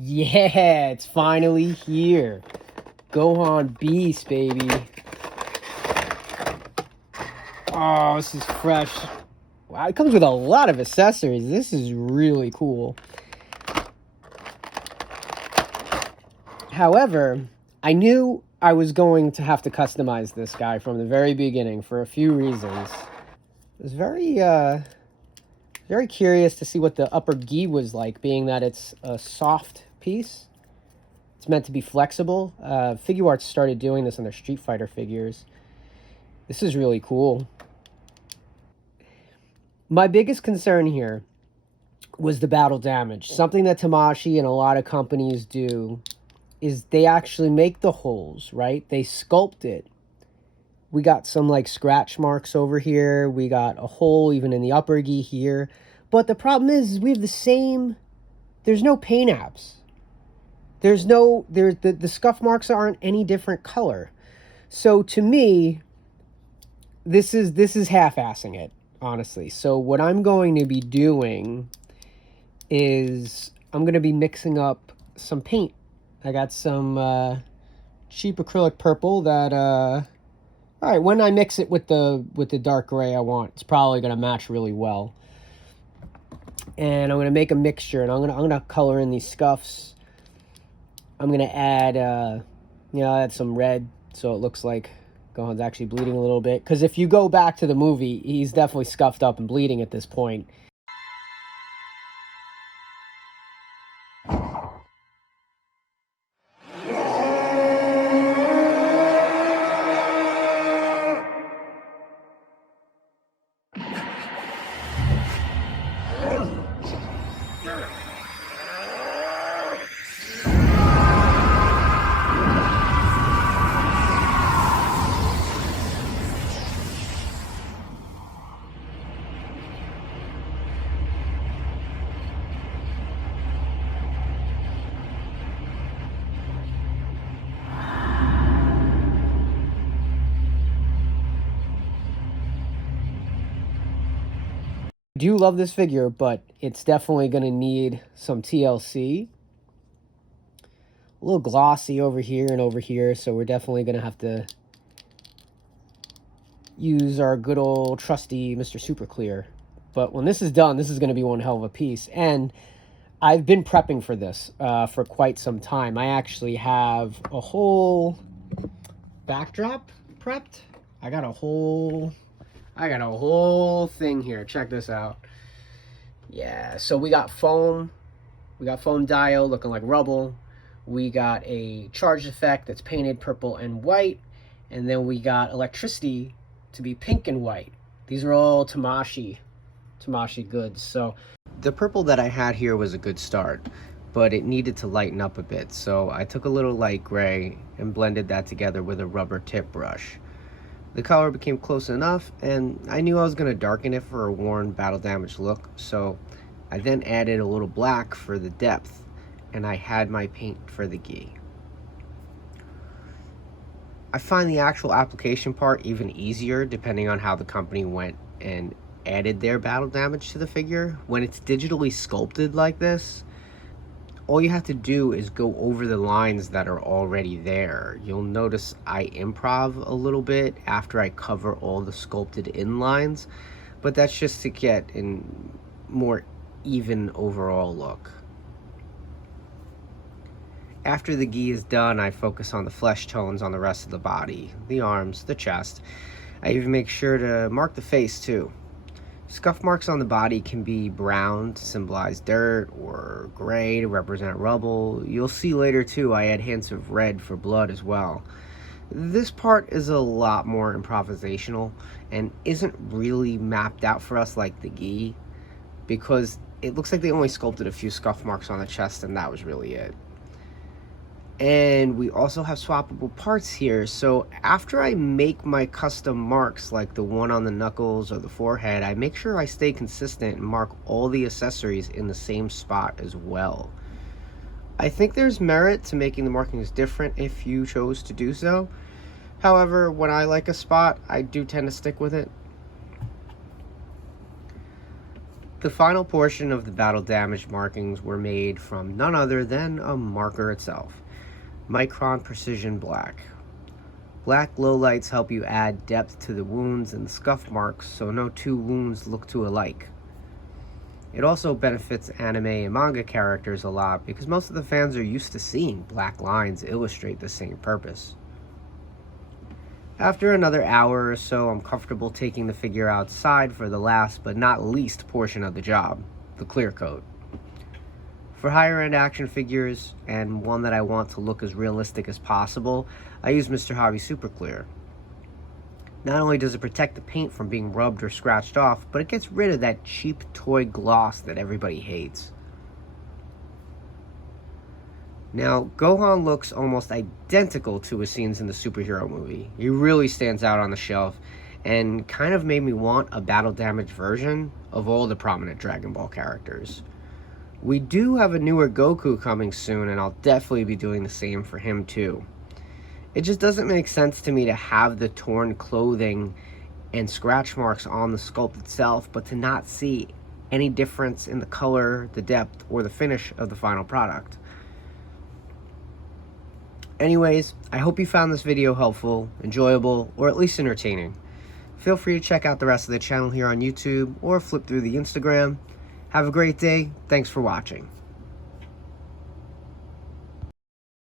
Yeah, it's finally here. Gohan Beast, baby. Oh, this is fresh. Wow, it comes with a lot of accessories. This is really cool. However, I knew I was going to have to customize this guy from the very beginning for a few reasons. I was very curious to see what the upper gi was like, being that it's a soft piece. It's meant to be flexible. Figuarts started doing this on their Street Fighter figures. This is really cool. My biggest concern here was the battle damage. Something that Tamashii and a lot of companies do is they actually make the holes, right? They sculpt it. We got some like scratch marks over here. We got a hole even in the upper gi here. But the problem is we have the same, there's no paint apps. The scuff marks aren't any different color. So to me, this is half-assing it, honestly. So what I'm going to be doing is I'm going to be mixing up some paint. I got some cheap acrylic purple that all right, when I mix it with the dark gray I want, it's probably going to match really well. And I'm going to make a mixture, and I'm going to color in these scuffs. I'm going to add add some red so it looks like Gohan's actually bleeding a little bit, because if you go back to the movie, he's definitely scuffed up and bleeding at this point. I do love this figure, but it's definitely going to need some TLC. A little glossy over here and over here, so we're definitely going to have to use our good old trusty Mr. Super Clear. But when this is done, this is going to be one hell of a piece. And I've been prepping for this for quite some time. I actually have a whole backdrop prepped. I got a whole thing here. Check this out. Yeah, so we got foam. We got foam dial looking like rubble. We got a charge effect that's painted purple and white. And then we got electricity to be pink and white. These are all Tamashii goods. So the purple that I had here was a good start, but it needed to lighten up a bit. So I took a little light gray and blended that together with a rubber tip brush. The color became close enough, and I knew I was going to darken it for a worn battle damage look, so I then added a little black for the depth, and I had my paint for the gi. I find the actual application part even easier depending on how the company went and added their battle damage to the figure. When it's digitally sculpted like this, all you have to do is go over the lines that are already there. You'll notice I improv a little bit after I cover all the sculpted in lines, but that's just to get a more even overall look. After the gi is done, I focus on the flesh tones on the rest of the body, the arms, the chest. I even make sure to mark the face too. Scuff marks on the body can be brown to symbolize dirt, or gray to represent rubble. You'll see later too I add hints of red for blood as well. This part is a lot more improvisational and isn't really mapped out for us like the gi, because it looks like they only sculpted a few scuff marks on the chest and that was really it. And we also have swappable parts here, so after I make my custom marks like the one on the knuckles or the forehead, I make sure I stay consistent and mark all the accessories in the same spot as well. I think there's merit to making the markings different if you chose to do so. However, when I like a spot, I do tend to stick with it. The final portion of the battle damage markings were made from none other than a marker itself, Micron Precision Black. Black lowlights help you add depth to the wounds and the scuff marks so no two wounds look too alike. It also benefits anime and manga characters a lot because most of the fans are used to seeing black lines illustrate the same purpose. After another hour or so, I'm comfortable taking the figure outside for the last but not least portion of the job, the clear coat. For higher end action figures, and one that I want to look as realistic as possible, I use Mr. Hobby Super Clear. Not only does it protect the paint from being rubbed or scratched off, but it gets rid of that cheap toy gloss that everybody hates. Now, Gohan looks almost identical to his scenes in the superhero movie. He really stands out on the shelf, and kind of made me want a battle damage version of all the prominent Dragon Ball characters. We do have a newer Goku coming soon, and I'll definitely be doing the same for him too. It just doesn't make sense to me to have the torn clothing and scratch marks on the sculpt itself, but to not see any difference in the color, the depth, or the finish of the final product. Anyways, I hope you found this video helpful, enjoyable, or at least entertaining. Feel free to check out the rest of the channel here on YouTube, or flip through the Instagram. Have a great day. Thanks for watching.